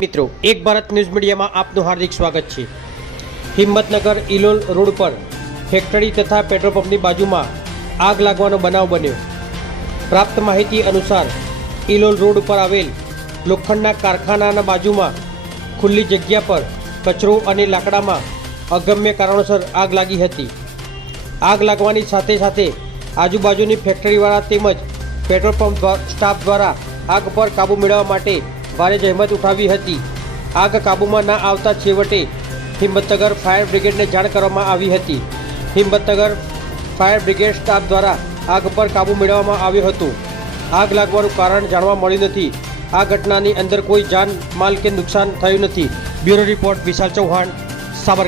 મિત્રો એક ભારત ન્યૂઝ મીડિયામાં આપનું હાર્દિક સ્વાગત છે। હિંમતનગર ઇલોલ રોડ પર ફેક્ટરી તથા પેટ્રોલ પંપની બાજુમાં આગ લાગવાનો બનાવ બન્યો। પ્રાપ્ત માહિતી અનુસાર ઇલોલ રોડ પર આવેલ લોખંડના કારખાનાના બાજુમાં ખુલ્લી જગ્યા પર કચરો અને લાકડામાં અગમ્ય કારણોસર આગ લાગી હતી। આગ લાગવાની સાથે સાથે આજુબાજુની ફેક્ટરીવાળા તેમજ પેટ્રોલ પંપ સ્ટાફ દ્વારા આગ પર કાબૂ મેળવવા માટે ભારે જહેમત ઉઠાવી હતી। આગ કાબૂમાં ના આવતા છેવટે હિંમતનગર ફાયર બ્રિગેડને જાણ કરવામાં આવી હતી। હિંમતનગર ફાયર બ્રિગેડ સ્ટાફ દ્વારા આગ પર કાબૂ મેળવવામાં આવ્યો હતો। આગ લાગવાનું કારણ જાણવા મળ્યું નથી। આ ઘટનાની અંદર કોઈ જાન માલ કે નુકસાન થયું નથી। બ્યુરો રિપોર્ટ વિશાલ ચૌહાણ,